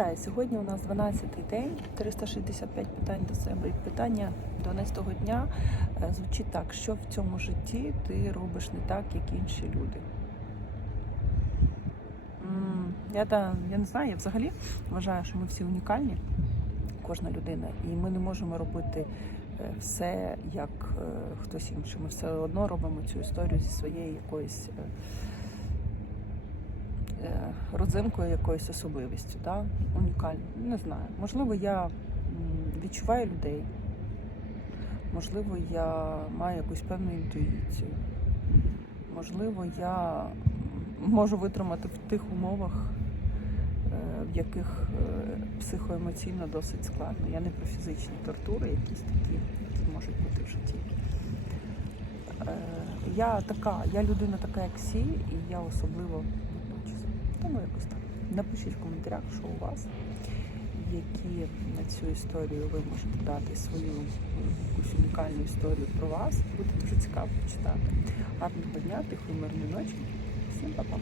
Вітаю! Сьогодні у нас 12-й день, 365 питань до себе. І питання 12-го дня е, звучить так: що в цьому житті ти робиш не так, як інші люди? Я, та, я не знаю, я взагалі вважаю, що ми всі унікальні, кожна людина, і ми не можемо робити е, все як е, хтось інший. Ми все одно робимо цю історію зі своєї якоїсь. Е, родзинкою якоюсь особливістю, да? унікально. Не знаю. Можливо, я відчуваю людей, можливо, я маю якусь певну інтуїцію. Можливо, я можу витримати в тих умовах, е, в яких е, психоемоційно досить складно. Я не про фізичні тортури, якісь такі, які можуть бути в житті. Я така, я людина така, як всі, і я особливо водночас. Якось так. Напишіть в коментарях, що у вас, які на цю історію ви можете дати свою якусь унікальну історію про вас. Буде дуже цікаво почитати. Гарного дня, тихої мирної ночі. Всім па-па.